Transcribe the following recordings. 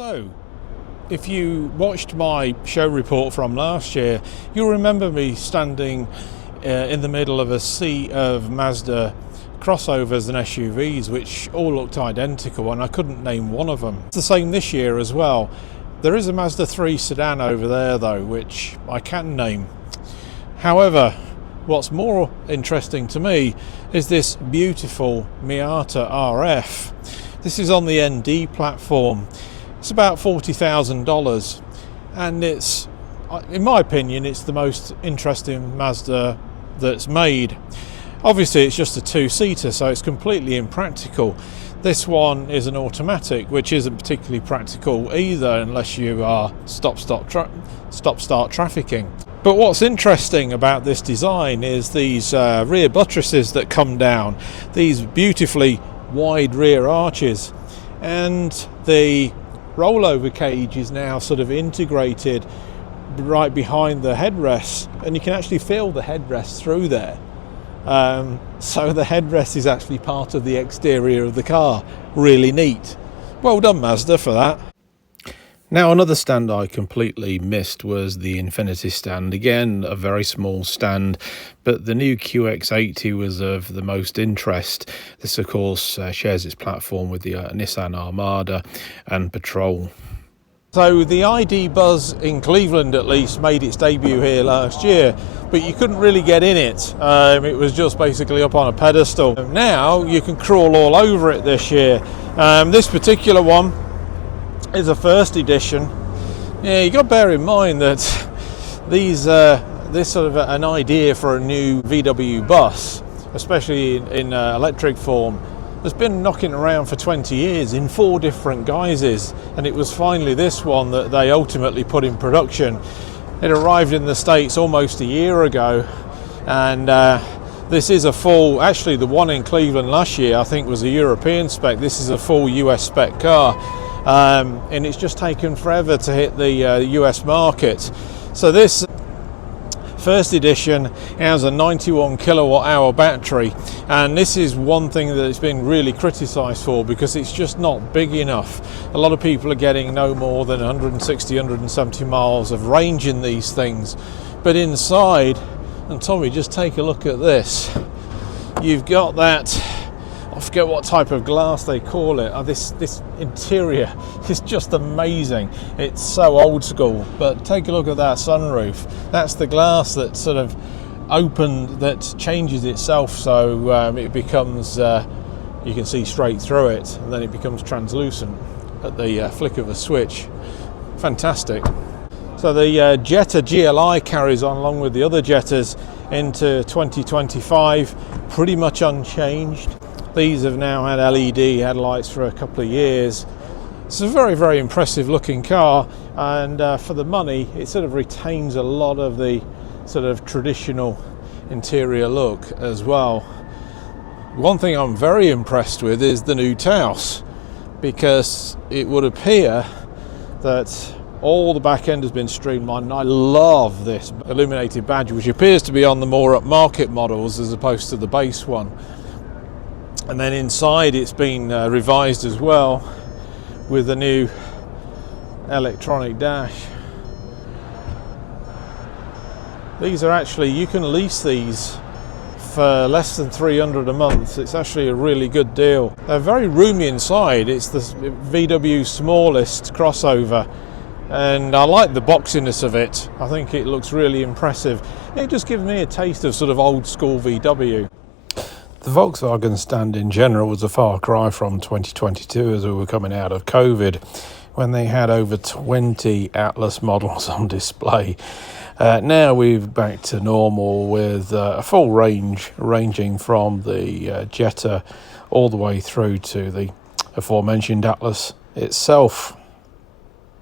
So, if you watched my show report from last year, you'll remember me standing in the middle of a sea of Mazda crossovers and SUVs which all looked identical, and I couldn't name one of them. It's the same this year as well. There is a Mazda 3 sedan over there though, which I can name. However, what's more interesting to me is this beautiful Miata RF. This is on the ND platform. It's about $40,000, and it's, in my opinion, it's the most interesting Mazda that's made. Obviously it's just a two-seater, so it's completely impractical. This one is an automatic, which isn't particularly practical either unless you are stop-start trafficking. But what's interesting about this design is these rear buttresses that come down, these beautifully wide rear arches, and the rollover cage is now sort of integrated right behind the headrests, and you can actually feel the headrest through there. So the headrest is actually part of the exterior of the car. Really neat. Well done, Mazda, for that. Now, another stand I completely missed was the Infiniti stand. Again, a very small stand, but the new QX80 was of the most interest. This, of course, shares its platform with the Nissan Armada and Patrol. So the ID Buzz in Cleveland at least made its debut here last year, but you couldn't really get in it. It was just basically up on a pedestal. Now you can crawl all over it this year. This particular one is a first edition. Yeah, you got to bear in mind that this sort of an idea for a new VW bus, especially in electric form, has been knocking around for 20 years in 4 different guises, and it was finally this one that they ultimately put in production. It arrived in the States almost a year ago, and this is a full, actually the one in Cleveland last year I think was a European spec. This is a full US spec car, and it's just taken forever to hit the US market. So this first edition has a 91 kilowatt hour battery, and this is one thing that it's been really criticised for because it's just not big enough. A lot of people are getting no more than 160, 170 miles of range in these things. But inside, and Tommy, just take a look at this. You've got that, I forget what type of glass they call it. This interior is just amazing. It's so old school, but take a look at that sunroof. That's the glass that sort of opened, that changes itself, so it becomes, you can see straight through it, and then it becomes translucent at the flick of a switch. Fantastic. So the Jetta GLI carries on along with the other Jettas into 2025, pretty much unchanged. These have now had LED headlights for a couple of years. It's a very, very impressive looking car, and for the money it sort of retains a lot of the sort of traditional interior look as well. One thing I'm very impressed with is the new Taos, because it would appear that all the back end has been streamlined, and I love this illuminated badge, which appears to be on the more upmarket models as opposed to the base one. And then inside it's been revised as well with the new electronic dash. These are actually, you can lease these for less than $300 a month. It's actually a really good deal. They're very roomy inside. It's the VW smallest crossover, and I like the boxiness of it. I think it looks really impressive. It just gives me a taste of sort of old school VW. The Volkswagen stand in general was a far cry from 2022 as we were coming out of COVID, when they had over 20 Atlas models on display. Now we're back to normal with a full range, ranging from the Jetta all the way through to the aforementioned Atlas itself.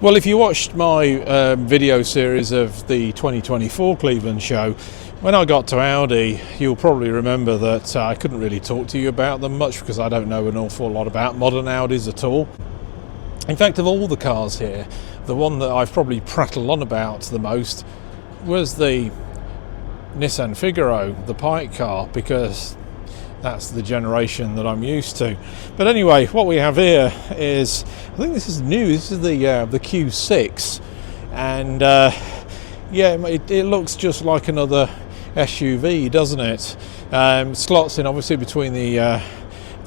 Well, if you watched my video series of the 2024 Cleveland show, when I got to Audi, you'll probably remember that I couldn't really talk to you about them much because I don't know an awful lot about modern Audis at all. In fact, of all the cars here, the one that I've probably prattled on about the most was the Nissan Figaro, the Pike car, because That's the generation that I'm used to. But anyway, what we have here is, I think this is new. This is the Q6, and yeah, it looks just like another SUV, doesn't it? Slots in obviously between the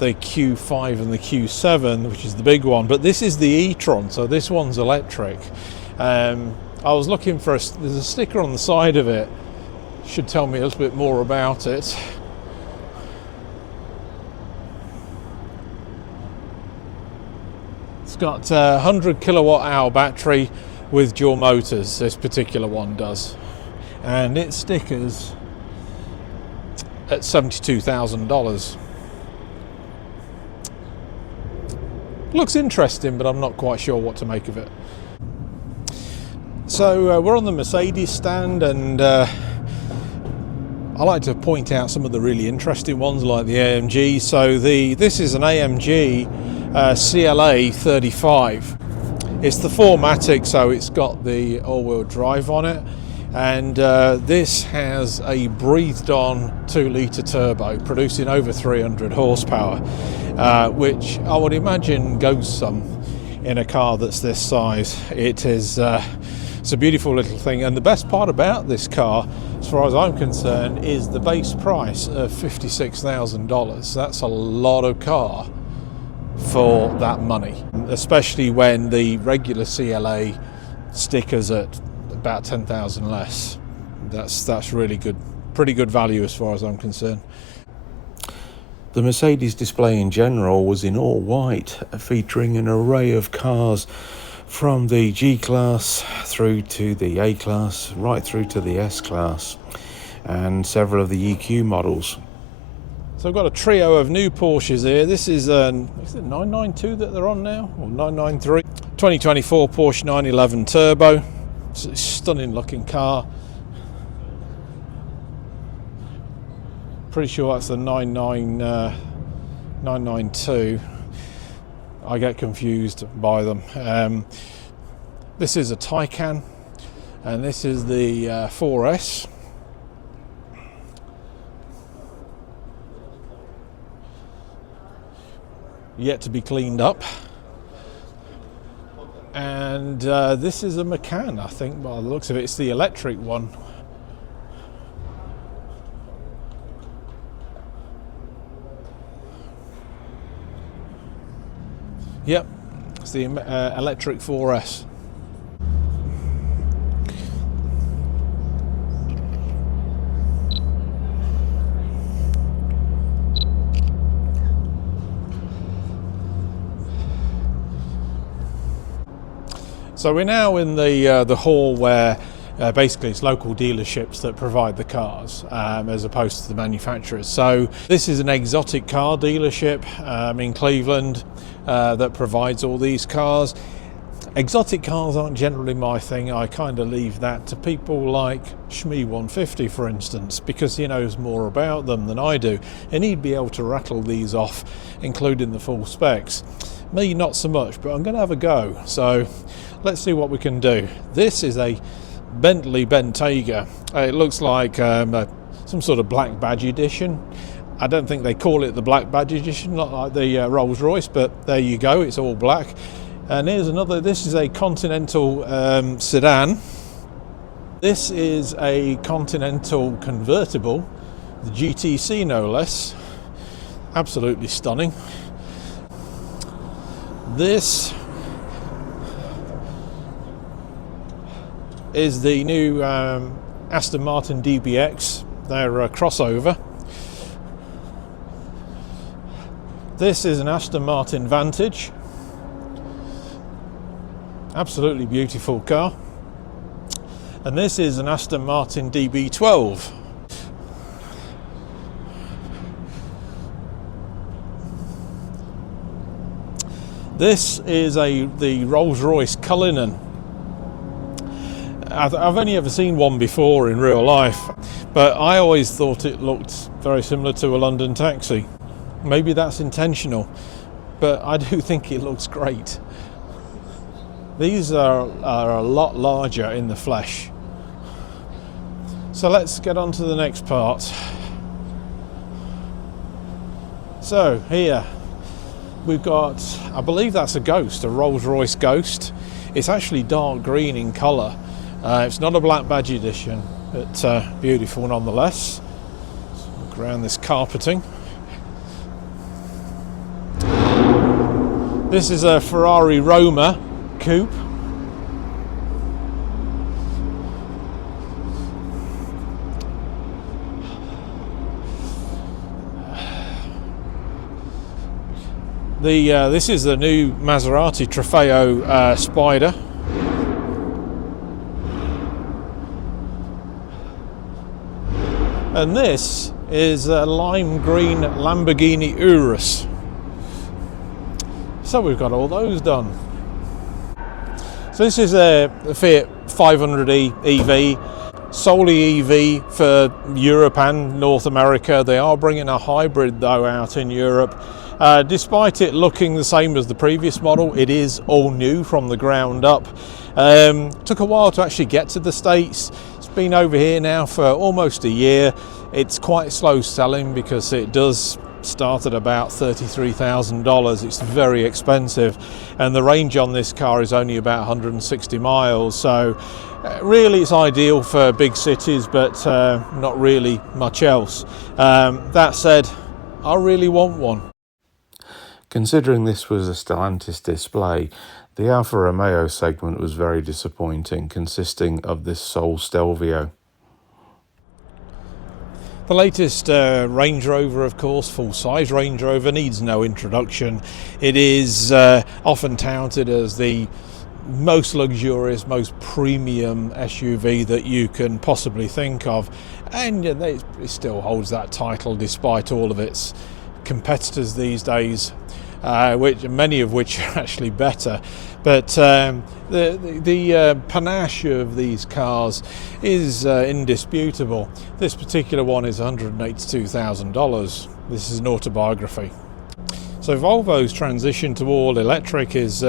Q5 and the Q7, which is the big one. But this is the e-tron, so this one's electric. I was looking for there's a sticker on the side of it. Should tell me a little bit more about it. It's got a 100 kilowatt hour battery with dual motors, this particular one does. And it stickers at $72,000. Looks interesting, but I'm not quite sure what to make of it. So we're on the Mercedes stand, and I like to point out some of the really interesting ones like the AMG. So this is an AMG CLA 35. It's the 4MATIC, so it's got the all-wheel drive on it, and this has a breathed-on 2-litre turbo producing over 300 horsepower, which I would imagine goes some in a car that's this size. It is it's a beautiful little thing, and the best part about this car, as far as I'm concerned, is the base price of $56,000. That's a lot of car for that money, especially when the regular CLA stickers at about 10,000 less. That's really good, pretty good value as far as I'm concerned. The Mercedes display in general was in all white, featuring an array of cars from the G-Class through to the A-Class, right through to the S-Class, and several of the EQ models. So I've got a trio of new Porsches here. This is it 992 that they're on now, or 993. 2024 Porsche 911 Turbo. It's a stunning looking car. Pretty sure that's the 992. I get confused by them. This is a Taycan, and this is the 4S. Yet to be cleaned up. And this is a Macan, I think, by the looks of it. It's the electric one. Yep, it's the electric 4S. So we're now in the hall where basically it's local dealerships that provide the cars as opposed to the manufacturers. So this is an exotic car dealership in Cleveland that provides all these cars. Exotic cars aren't generally my thing. I kind of leave that to people like Shmee 150, for instance, because he knows more about them than I do, and he'd be able to rattle these off, including the full specs. Me, not so much, but I'm going to have a go. So let's see what we can do. This is a Bentley Bentayga. It looks like some sort of black badge edition. I don't think they call it the black badge edition, not like the Rolls Royce, but there you go, it's all black. And here's another, this is a Continental sedan. This is a Continental convertible, the GTC no less. Absolutely stunning. This is the new Aston Martin DBX, their crossover. This is an Aston Martin Vantage. Absolutely beautiful car. And this is an Aston Martin DB12. This is the Rolls-Royce Cullinan. I've only ever seen one before in real life, but I always thought it looked very similar to a London taxi. Maybe that's intentional, but I do think it looks great. These are a lot larger in the flesh. So let's get on to the next part. So here we've got, I believe that's a Ghost, a Rolls-Royce Ghost. It's actually dark green in colour. It's not a black badge edition, but beautiful nonetheless. Let's look around this carpeting. This is a Ferrari Roma coupe. This is the new Maserati Trofeo Spider. And this is a lime green Lamborghini Urus. So we've got all those done. So this is a Fiat 500e EV, solely EV for Europe and North America. They are bringing a hybrid though out in Europe. Despite it looking the same as the previous model, it is all new from the ground up. Took a while to actually get to the States. It's been over here now for almost a year. It's quite slow selling because it does start at about $33,000. It's very expensive, and the range on this car is only about 160 miles. So really it's ideal for big cities, but not really much else. That said, I really want one. Considering this was a Stellantis display, the Alfa Romeo segment was very disappointing, consisting of this sole Stelvio. The latest Range Rover, of course, full-size Range Rover, needs no introduction. It is often touted as the most luxurious, most premium SUV that you can possibly think of, and it still holds that title despite all of its competitors these days, many of which are actually better. But the panache of these cars is indisputable. This particular one is $182,000. This is an autobiography. So Volvo's transition to all electric is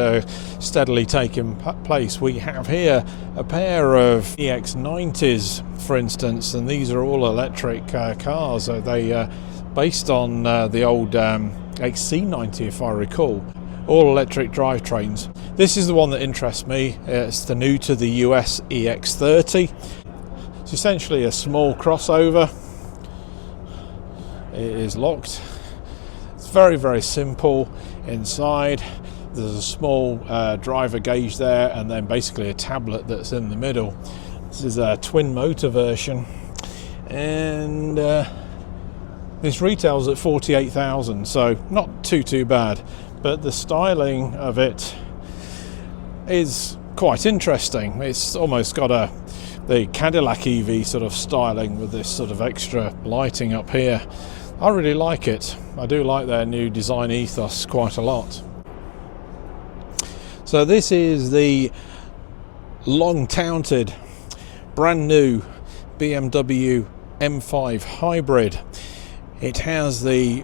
steadily taking place. We have here a pair of EX90s, for instance, and these are all electric cars. They based on the old XC90, if I recall, all electric drivetrains. This is the one that interests me. It's the new to the US EX30. It's essentially a small crossover. It is locked. It's very, very simple inside. There's a small driver gauge there, and then basically a tablet that's in the middle. This is a twin motor version, and this retails at $48,000, so not too bad. But the styling of it is quite interesting. It's almost got the Cadillac EV sort of styling with this sort of extra lighting up here. I really like it. I do like their new design ethos quite a lot. So this is the long-touted, brand new BMW M5 Hybrid. It has the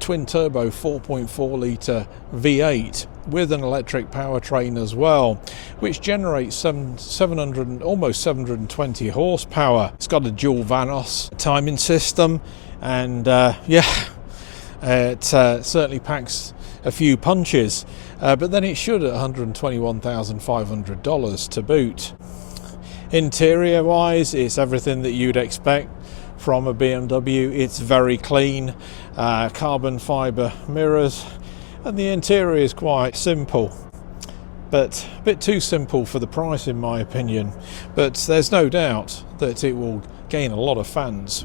twin turbo 4.4 litre V8 with an electric powertrain as well, which generates almost 720 horsepower. It's got a dual Vanos timing system, and it certainly packs a few punches, but then it should at $121,500 to boot. Interior wise, it's everything that you'd expect from a BMW. It's very clean, carbon fibre mirrors, and the interior is quite simple, but a bit too simple for the price in my opinion. But there's no doubt that it will gain a lot of fans.